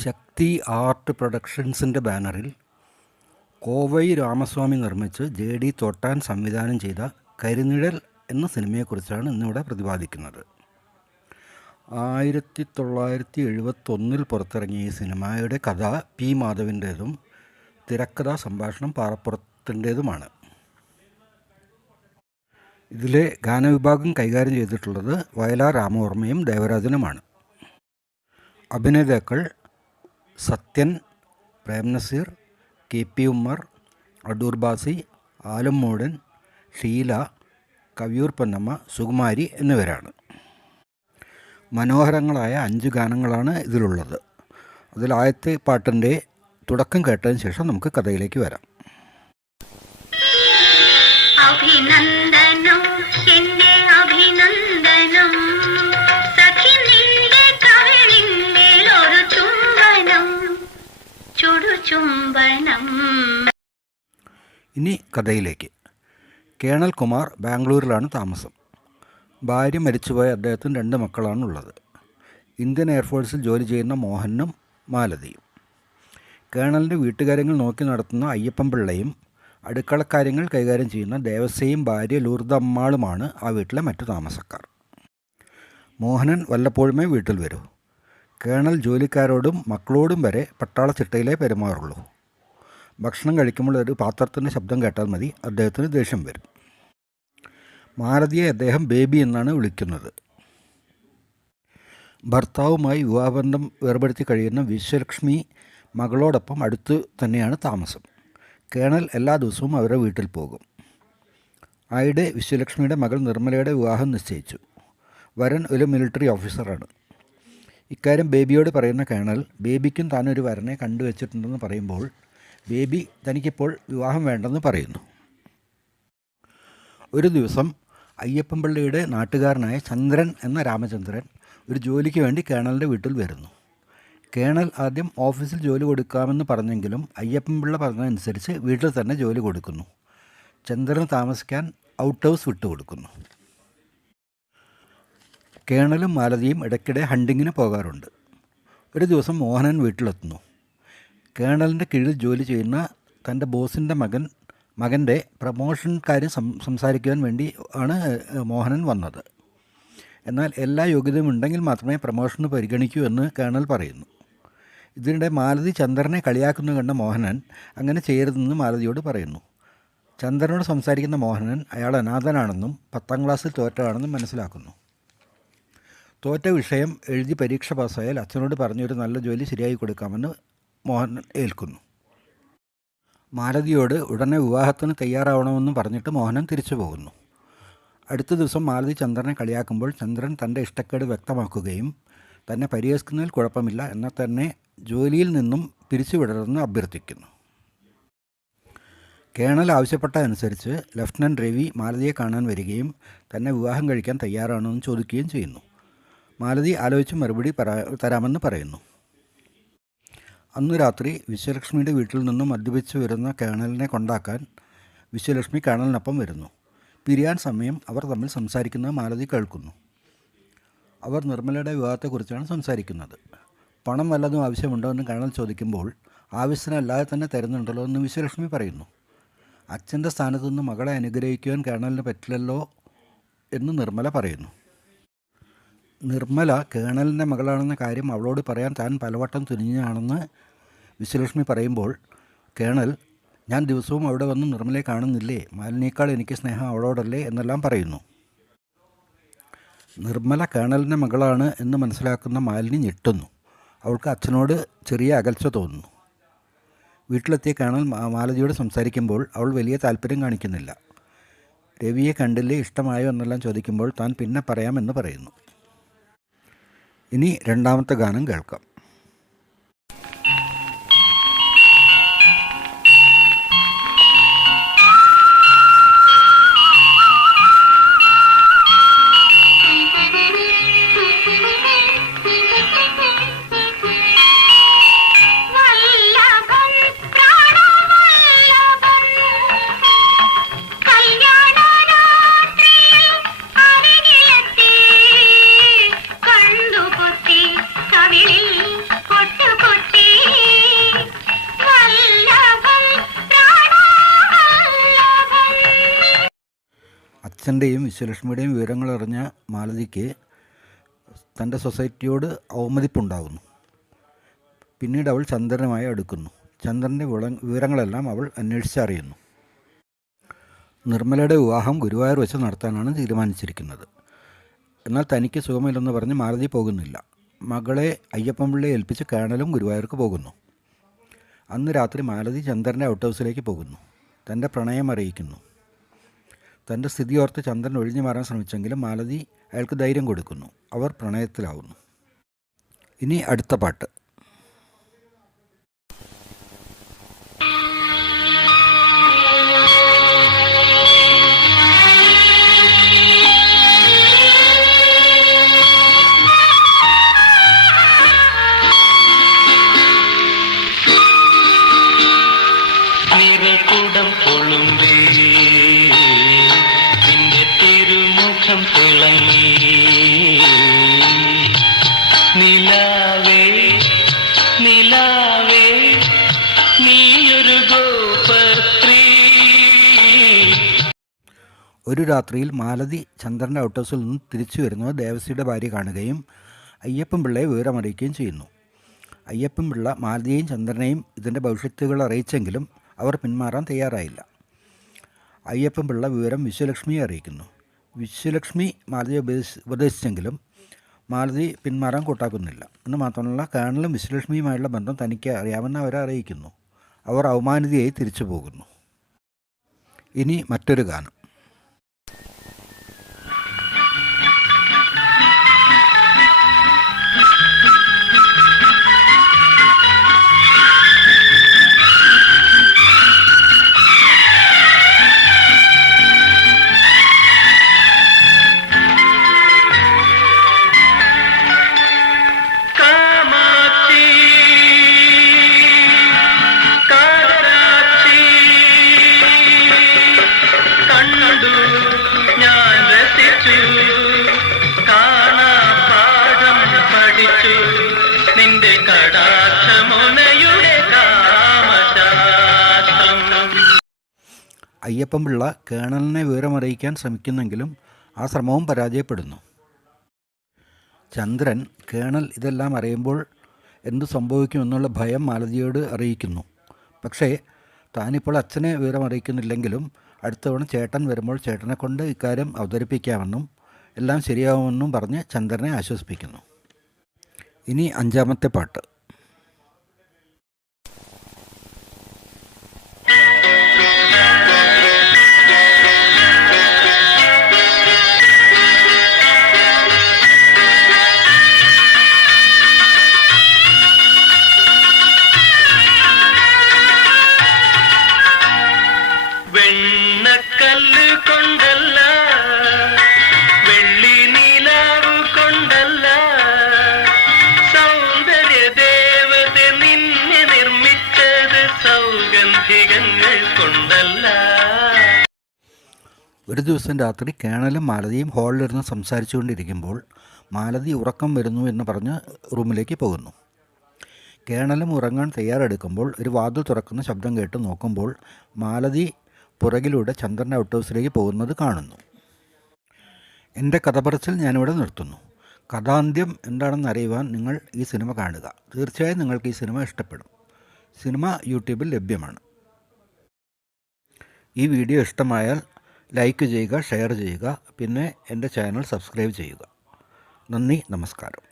ശക്തി art പ്രൊഡക്ഷൻസിന്റെ ബാനറിൽ കോവൈ രാമസ്വാമി നിർമ്മിച്ച് ജെ ഡി തോട്ടാൻ സംവിധാനം ചെയ്ത കരിനിഴൽ എന്ന സിനിമയെക്കുറിച്ചാണ് ഇന്നിവിടെ പ്രതിപാദിക്കുന്നത്. ആയിരത്തി തൊള്ളായിരത്തി എഴുപത്തൊന്നിൽ പുറത്തിറങ്ങിയ ഈ സിനിമയുടെ കഥ പി മാധവിന്റേതും തിരക്കഥാ സംഭാഷണം പാറപ്പുറത്തിന്റേതുമാണ്. ഇതിലെ ഗാനവിഭാഗം കൈകാര്യം ചെയ്തിട്ടുള്ളത് വയലാർ രാമവർമ്മയും ദേവരാജനുമാണ്. അഭിനേതാക്കൾ Sathyan Prem Nazir K P Ummer Adoor Bhasi Alummoodan Sheela Kaviyoor Ponnamma Sukumari എന്നിവരാണ്. മനോഹരങ്ങളായ അഞ്ച് ഗാനങ്ങളാണ് ഇതിലുള്ളത്. അതിൽ ആദ്യത്തെ പാട്ടിന്റെ തുടക്കം കേട്ടതിന് ശേഷം നമുക്ക് കഥയിലേക്ക് വരാം. ചുംബനം. ഇനി കഥയിലേക്ക്. കേണൽ കുമാർ ബാംഗ്ലൂരിലാണ് താമസം. ഭാര്യ മരിച്ചുപോയ അദ്ദേഹത്തിന് രണ്ട് മക്കളാണുള്ളത്. ഇന്ത്യൻ എയർഫോഴ്സിൽ ജോലി ചെയ്യുന്ന മോഹനും മാലതിയും. കേണലിന്റെ വീട്ടുകാര്യങ്ങൾ നോക്കി നടത്തുന്ന അയ്യപ്പൻ പിള്ളയും അടുക്കളക്കാര്യങ്ങൾ കൈകാര്യം ചെയ്യുന്ന ദേവസ്യയും ഭാര്യ ലൂർദമ്മാളുമാണ് ആ വീട്ടിലെ മറ്റു താമസക്കാർ. മോഹനൻ വല്ലപ്പോഴുമേ വീട്ടിൽ വരൂ. കേണൽ ജോലിക്കാരോടും മക്കളോടും വരെ പട്ടാള ചിട്ടയിലേ പെരുമാറുള്ളൂ. ഭക്ഷണം കഴിക്കുമ്പോൾ ഒരു പാത്രത്തിന്റെ ശബ്ദം കേട്ടാൽ മതി അദ്ദേഹത്തിന് ദേഷ്യം വരും. മാരതിയെ അദ്ദേഹം ബേബി എന്നാണ് വിളിക്കുന്നത്. ഭർത്താവുമായി വിവാഹബന്ധം വേർപെടുത്തി കഴിയുന്ന വിശ്വലക്ഷ്മി മകളോടൊപ്പം അടുത്ത് തന്നെയാണ് താമസം. കേണൽ എല്ലാ ദിവസവും അവരുടെ വീട്ടിൽ പോകും. ആയിടെ വിശ്വലക്ഷ്മിയുടെ മകൾ നിർമ്മലയുടെ വിവാഹം നിശ്ചയിച്ചു. വരൻ ഒരു മിലിറ്ററി ഓഫീസറാണ്. ഇക്കാര്യം ബേബിയോട് പറയുന്ന കേണൽ ബേബിക്കും താനൊരു വരനെ കണ്ടുവച്ചിട്ടുണ്ടെന്ന് പറയുമ്പോൾ ബേബി തനിക്കിപ്പോൾ വിവാഹം വേണ്ടെന്ന് പറയുന്നു. ഒരു ദിവസം അയ്യപ്പൻപിള്ളയുടെ നാട്ടുകാരനായ ചന്ദ്രൻ എന്ന രാമചന്ദ്രൻ ഒരു ജോലിക്ക് വേണ്ടി കേണലിന്റെ വീട്ടിൽ വരുന്നു. കേണൽ ആദ്യം ഓഫീസിൽ ജോലി കൊടുക്കാമെന്ന് പറഞ്ഞെങ്കിലും അയ്യപ്പൻപിള്ള പറഞ്ഞതനുസരിച്ച് വീട്ടിൽ തന്നെ ജോലി കൊടുക്കുന്നു. ചന്ദ്രന് താമസിക്കാൻ ഔട്ട് ഹൗസ് വിട്ടുകൊടുക്കുന്നു. കേണലും മാലതിയും ഇടയ്ക്കിടെ ഹണ്ടിങ്ങിന് പോകാറുണ്ട്. ഒരു ദിവസം മോഹനൻ വീട്ടിലെത്തുന്നു. കേണലിന്റെ കീഴിൽ ജോലി ചെയ്യുന്ന തന്റെ ബോസിന്റെ മകൻ മകന്റെ പ്രമോഷൻ കാര്യം സം സംസാരിക്കുവാൻ വേണ്ടി ആണ് മോഹനൻ വന്നത്. എന്നാൽ എല്ലാ യോഗ്യതയും ഉണ്ടെങ്കിൽ മാത്രമേ പ്രമോഷന് പരിഗണിക്കൂ എന്ന് കേണൽ പറയുന്നു. ഇതിനിടെ മാലതി ചന്ദ്രനെ കളിയാക്കുന്നു കണ്ട മോഹനൻ അങ്ങനെ ചെയ്യരുതെന്ന് മാലതിയോട് പറയുന്നു. ചന്ദ്രനോട് സംസാരിക്കുന്ന മോഹനൻ അയാൾ അനാഥനാണെന്നും പത്താം ക്ലാസ്സിൽ തോറ്റാണെന്നും മനസ്സിലാക്കുന്നു. തോറ്റ വിഷയം എഴുതി പരീക്ഷ പാസ്സായാൽ അച്ഛനോട് പറഞ്ഞൊരു നല്ല ജോലി ശരിയായി കൊടുക്കാമെന്ന് മോഹൻ ഏൽക്കുന്നു. മാലതിയോട് ഉടനെ വിവാഹത്തിന് തയ്യാറാവണമെന്നും പറഞ്ഞിട്ട് മോഹനൻ തിരിച്ചു പോകുന്നു. അടുത്ത ദിവസം മാലതി ചന്ദ്രനെ കളിയാക്കുമ്പോൾ ചന്ദ്രൻ തന്റെ ഇഷ്ടക്കേട് വ്യക്തമാക്കുകയും തന്നെ പരിഹസിക്കുന്നതിൽ കുഴപ്പമില്ല എന്നാൽ തന്നെ ജോലിയിൽ നിന്നും പിരിച്ചുവിടരുതെന്ന് അഭ്യർത്ഥിക്കുന്നു. കേണൽ ആവശ്യപ്പെട്ട അനുസരിച്ച് ലഫ്റ്റനന്റ് രവി മാലതിയെ കാണാൻ വരികയും തന്നെ വിവാഹം കഴിക്കാൻ തയ്യാറാണോ എന്ന് ചോദിക്കുകയും ചെയ്യുന്നു. മാലതി ആലോചിച്ച് മറുപടി തരാമെന്ന് പറയുന്നു. അന്ന് രാത്രി വിശ്വലക്ഷ്മിയുടെ വീട്ടിൽ നിന്നും മദ്യപിച്ച് വരുന്ന കേണലിനെ കൊണ്ടാക്കാൻ വിശ്വലക്ഷ്മി കേണലിനൊപ്പം വരുന്നു. പിരിയാൻ സമയം അവർ തമ്മിൽ സംസാരിക്കുന്ന മാലതി കേൾക്കുന്നു. അവർ നിർമ്മലയുടെ വിവാഹത്തെക്കുറിച്ചാണ് സംസാരിക്കുന്നത്. പണം വല്ലതും ആവശ്യമുണ്ടോ എന്ന് കേണൽ ചോദിക്കുമ്പോൾ ആവശ്യത്തിനല്ലാതെ തന്നെ തരുന്നുണ്ടല്ലോ എന്ന് വിശ്വലക്ഷ്മി പറയുന്നു. അച്ഛന്റെ സ്ഥാനത്തു നിന്ന് മകളെ അനുഗ്രഹിക്കുവാൻ കേണലിന് പറ്റില്ലല്ലോ എന്ന് നിർമ്മല പറയുന്നു. നിർമ്മല കേണലിന്റെ മകളാണെന്ന കാര്യം അവളോട് പറയാൻ താൻ പലവട്ടം തുനിഞ്ഞാണെന്ന് വിശ്വലക്ഷ്മി പറയുമ്പോൾ കേണൽ ഞാൻ ദിവസവും അവിടെ വന്ന് നിർമ്മലയെ കാണുന്നില്ലേ? മാലിനേക്കാൾ എനിക്ക് സ്നേഹം അവളോടല്ലേ? എന്നെല്ലാം പറയുന്നു. നിർമ്മല കേണലിന്റെ മകളാണ് എന്ന് മനസ്സിലാക്കുന്ന മാലിനി ഞെട്ടുന്നു. അവൾക്ക് അച്ഛനോട് ചെറിയ അകൽച്ച തോന്നുന്നു. വീട്ടിലെത്തിയ കേണൽ മാലതിയോട് സംസാരിക്കുമ്പോൾ അവൾ വലിയ താല്പര്യം കാണിക്കുന്നില്ല. രവിയെ കണ്ടില്ലേ? ഇഷ്ടമായോ? എന്നെല്ലാം ചോദിക്കുമ്പോൾ താൻ പിന്നെ പറയാമെന്ന് പറയുന്നു. ഇനി രണ്ടാമത്തെ ഗാനം കേൾക്കാം. അച്ഛന്റെയും വിവരങ്ങളറിഞ്ഞ മാലതിക്ക് തന്റെ സൊസൈറ്റിയോട് അവമതിപ്പുണ്ടാകുന്നു. പിന്നീട് അവൾ ചന്ദ്രനുമായി അടുക്കുന്നു. ചന്ദ്രന്റെ വിവരങ്ങളെല്ലാം അവൾ അന്വേഷിച്ചറിയുന്നു നിർമ്മലയുടെ വിവാഹം ഗുരുവായൂർ വെച്ച് നടത്താനാണ് തീരുമാനിച്ചിരിക്കുന്നത്. എന്നാൽ തനിക്ക് സുഖമില്ലെന്ന് പറഞ്ഞ് മാലതി പോകുന്നില്ല. മകളെ അയ്യപ്പൻപിള്ളയെ ഏൽപ്പിച്ച് കേണലും ഗുരുവായൂർക്ക് പോകുന്നു. അന്ന് രാത്രി മാലതി ചന്ദ്രന്റെ ഔട്ട് ഹൗസിലേക്ക് പോകുന്നു. തന്റെ പ്രണയം അറിയിക്കുന്നു. തന്റെ സ്ഥിതി ഓർത്ത് ചന്ദ്രൻ ഒഴിഞ്ഞു മാറാൻ ശ്രമിച്ചെങ്കിലും മാലതി അയാൾക്ക് ധൈര്യം കൊടുക്കുന്നു. അവർ പ്രണയത്തിലാവുന്നു. ഇനി അടുത്ത പാട്ട്. നിറകുടം കൊളുമ്പേ ഒരു രാത്രിയിൽ മാലതി ചന്ദ്രന്റെ ഔട്ട് ഹൗസിൽ നിന്ന് തിരിച്ചു വരുന്നത് ദേവസിയുടെ ഭാര്യ കാണുകയും അയ്യപ്പൻ പിള്ളയെ വിവരമറിയിക്കുകയും ചെയ്യുന്നു. അയ്യപ്പൻ പിള്ള മാലതിയെയും ചന്ദ്രനെയും ഇതിന്റെ ഭവിഷ്യത്തുകൾ അറിയിച്ചെങ്കിലും അവർ പിന്മാറാൻ തയ്യാറായില്ല. അയ്യപ്പൻ പിള്ള വിവരം വിശ്വലക്ഷ്മിയെ അറിയിക്കുന്നു. വിശ്വലക്ഷ്മി മാലതിയെ ഉപദേശി ഉപദേശിച്ചെങ്കിലും മാലതി പിന്മാറാൻ കൂട്ടാക്കുന്നില്ല. എന്ന് മാത്രമല്ല കേണലും വിശ്വലക്ഷ്മിയുമായുള്ള ബന്ധം തനിക്ക് അറിയാമെന്ന് അവരെ അറിയിക്കുന്നു. അവർ അവമാനിതയായി തിരിച്ചു പോകുന്നു. ഇനി മറ്റൊരു ഗാനം. അയ്യപ്പൻ പിള്ള കേണലിനെ വിവരമറിയിക്കാൻ ശ്രമിക്കുന്നെങ്കിലും ആ ശ്രമവും പരാജയപ്പെടുന്നു. ചന്ദ്രൻ കേണൽ ഇതെല്ലാം അറിയുമ്പോൾ എന്തു സംഭവിക്കുമെന്നുള്ള ഭയം മാലതിയോട് അറിയിക്കുന്നു. പക്ഷേ താനിപ്പോൾ അച്ഛനെ വിവരമറിയിക്കുന്നില്ലെങ്കിലും അടുത്ത തവണ ചേട്ടൻ വരുമ്പോൾ ചേട്ടനെ കൊണ്ട് ഇക്കാര്യം അവതരിപ്പിക്കാമെന്നും എല്ലാം ശരിയാവുമെന്നും പറഞ്ഞ് ചന്ദ്രനെ ആശ്വസിപ്പിക്കുന്നു. ഇനി അഞ്ചാമത്തെ പാട്ട്. ഒരു ദിവസം രാത്രി കേണലും മാലതിയും ഹാളിലിരുന്ന് സംസാരിച്ചുകൊണ്ടിരിക്കുമ്പോൾ മാലതി ഉറക്കം വരുന്നു എന്ന് പറഞ്ഞ് റൂമിലേക്ക് പോകുന്നു. കേണലും ഉറങ്ങാൻ തയ്യാറെടുക്കുമ്പോൾ ഒരു വാതിൽ തുറക്കുന്ന ശബ്ദം കേട്ട് നോക്കുമ്പോൾ മാലതി പുറകിലൂടെ ചന്ദ്രന്റെ ഔട്ട് ഹൗസിലേക്ക് പോകുന്നത് കാണുന്നു. എന്റെ കഥ പറച്ചിൽ ഞാനിവിടെ നിർത്തുന്നു. കഥാന്ത്യം എന്താണെന്ന് അറിയുവാൻ നിങ്ങൾ ഈ സിനിമ കാണുക. തീർച്ചയായും നിങ്ങൾക്ക് ഈ സിനിമ ഇഷ്ടപ്പെടും. സിനിമ യൂട്യൂബിൽ ലഭ്യമാണ്. ഈ വീഡിയോ ഇഷ്ടമായാൽ ലൈക്ക് ചെയ്യുക ഷെയർ ചെയ്യുക പിന്നെ എന്റെ ചാനൽ സബ്സ്ക്രൈബ് ചെയ്യുക. നന്ദി നമസ്കാരം.